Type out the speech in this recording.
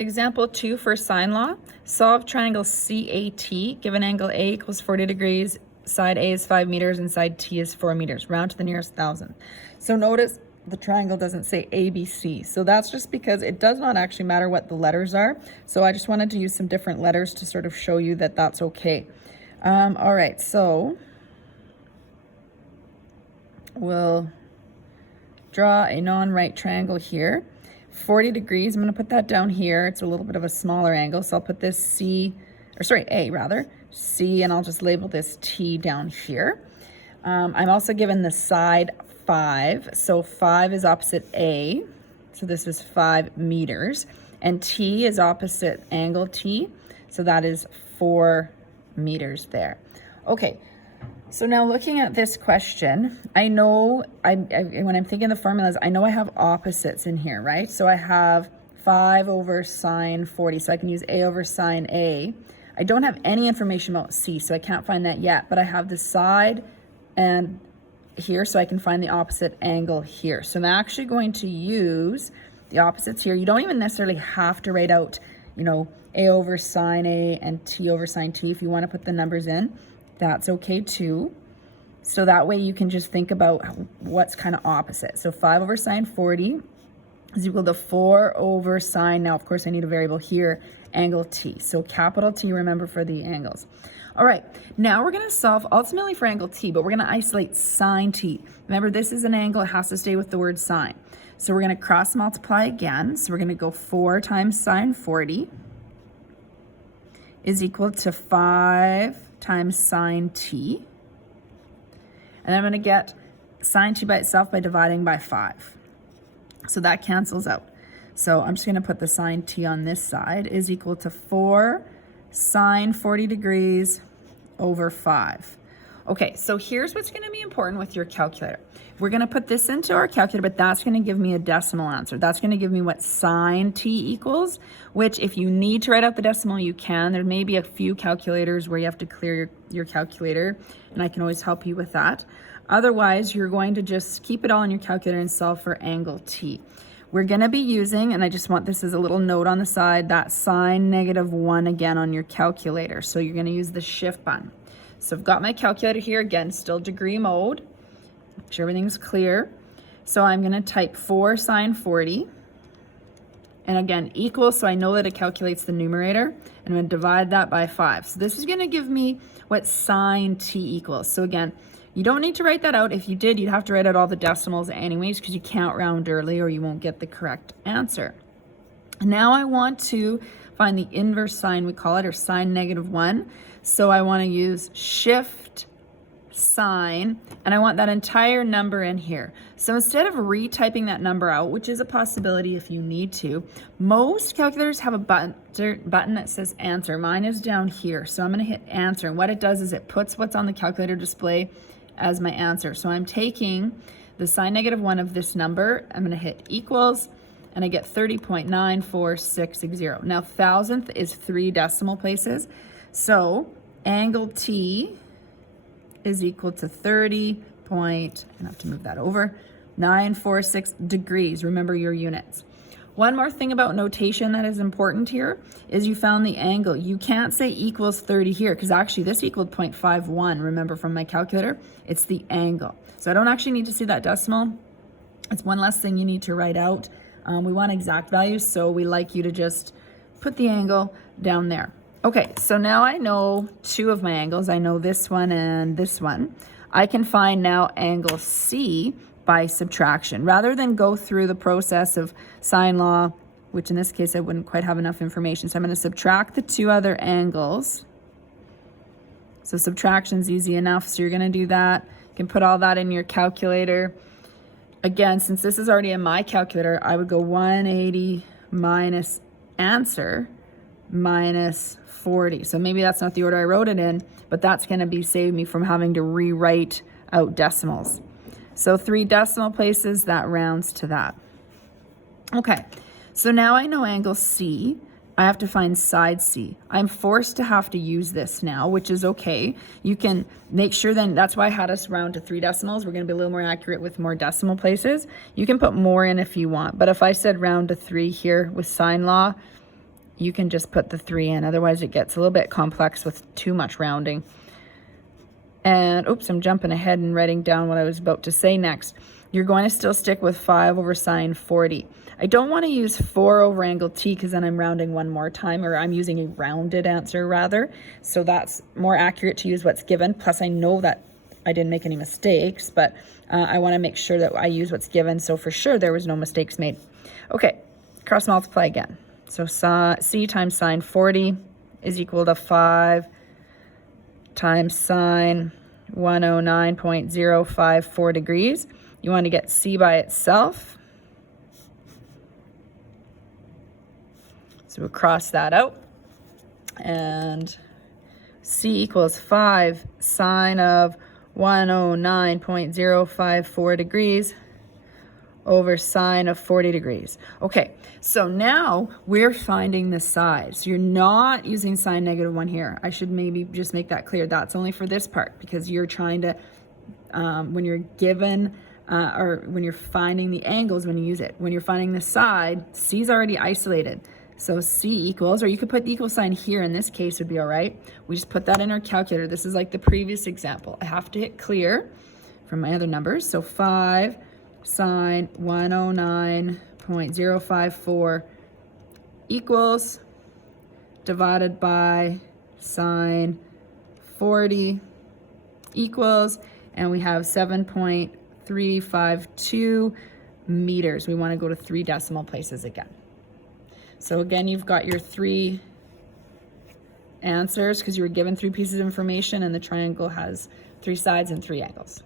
Example 2 for sine law. Solve triangle CAT. Given angle A equals 40 degrees, side A is 5 meters and side T is 4 meters. Round to the nearest thousand. So notice the triangle doesn't say ABC. So that's just because it does not actually matter what the letters are. So I just wanted to use some different letters to sort of show you that that's okay. All right, so we'll draw a non-right triangle here. 40 degrees, I'm going to put that down here. It's a little bit of a smaller angle, so I'll put this A rather, C, and I'll just label this T down here. I'm also given the side 5, so 5 is opposite A, so this is 5 meters, and T is opposite angle T, so that is 4 meters there. Okay. So now looking at this question, I know when I'm thinking the formulas, I know I have opposites in here, right? So I have 5 over sine 40, so I can use A over sine A. I don't have any information about C, so I can't find that yet, but I have the side and here, so I can find the opposite angle here. So I'm actually going to use the opposites here. You don't even necessarily have to write out, you know, A over sine A and T over sine T. If you want to put the numbers in, that's okay too. So that way you can just think about what's kind of opposite. So 5 over sine 40 is equal to 4 over sine. Now, of course, I need a variable here, angle T. So capital T, remember, for the angles. All right, now we're going to solve ultimately for angle T, but we're going to isolate sine T. Remember, this is an angle. It has to stay with the word sine. So we're going to cross multiply again. So we're going to go 4 times sine 40 is equal to 5 times sine T. And I'm going to get sine T by itself by dividing by 5. So that cancels out. So I'm just going to put the sine T on this side is equal to 4 sine 40 degrees over 5. Okay, so here's what's going to be important with your calculator. We're going to put this into our calculator, but that's going to give me a decimal answer. That's going to give me what sine T equals, which if you need to write out the decimal, you can. There may be a few calculators where you have to clear your calculator, and I can always help you with that. Otherwise, you're going to just keep it all in your calculator and solve for angle T. We're going to be using, and I just want this as a little note on the side, that sine -1 again on your calculator. So you're going to use the shift button. So I've got my calculator here, again, still degree mode. Make sure everything's clear. So I'm going to type 4 sine 40. And again, equals, so I know that it calculates the numerator. And I'm going to divide that by 5. So this is going to give me what sine T equals. So again, you don't need to write that out. If you did, you'd have to write out all the decimals anyways, because you can't round early or you won't get the correct answer. Now I want to find the inverse sine, we call it, or sine -1. So I want to use shift sine, and I want that entire number in here. So instead of retyping that number out, which is a possibility if you need to, most calculators have a button that says answer. Mine is down here, so I'm going to hit answer, and what it does is it puts what's on the calculator display as my answer. So I'm taking the sine -1 of this number, I'm going to hit equals, and I get 30.94660. Now thousandth is 3 decimal places, so angle T is equal to 30 point, I have to move that over, 946 degrees. Remember your units. One more thing about notation that is important here is you found the angle. You can't say equals 30 here because actually this equaled 0.51. Remember from my calculator, it's the angle. So I don't actually need to see that decimal. It's one less thing you need to write out. We want exact values, so we like you to just put the angle down there. Okay, so now I know 2 of my angles. I know this one and this one. I can find now angle C by subtraction. Rather than go through the process of sine law, which in this case I wouldn't quite have enough information. So I'm going to subtract the 2 other angles. So subtraction's easy enough, so you're going to do that. You can put all that in your calculator. Again, since this is already in my calculator, I would go 180 minus answer minus 40. So maybe that's not the order I wrote it in, but that's going to be save me from having to rewrite out decimals. So 3 decimal places, that rounds to that. Okay, so now I know angle C. I have to find side C. I'm forced to have to use this now, which is okay. You can make sure then, that's why I had us round to 3 decimals. We're going to be a little more accurate with more decimal places. You can put more in if you want, but if I said round to 3 here with sine law, you can just put the 3 in. Otherwise, it gets a little bit complex with too much rounding. And, oops, I'm jumping ahead and writing down what I was about to say next. You're going to still stick with 5 over sine 40. I don't want to use 4 over angle t because then I'm rounding one more time, or I'm using a rounded answer rather. So that's more accurate to use what's given. Plus, I know that I didn't make any mistakes, but I want to make sure that I use what's given. So for sure, there was no mistakes made. Okay, cross multiply again. So c times sine 40 is equal to 5 times sine 109.054 degrees. You want to get c by itself. So we'll cross that out. And c equals 5 sine of 109.054 degrees over sine of 40 degrees. Okay, so now we're finding the side. So you're not using sine -1 here. I should maybe just make that clear. That's only for this part because you're trying to, when you're given, or when you're finding the angles, when you use it. When you're finding the side, c is already isolated. So c equals, or you could put the equal sign here in this case would be all right. We just put that in our calculator. This is like the previous example. I have to hit clear from my other numbers. So 5 sine 109.054 equals divided by sine 40 equals, and we have 7.352 meters. We want to go to 3 decimal places again. So again, you've got your 3 answers because you were given 3 pieces of information, and the triangle has 3 sides and 3 angles.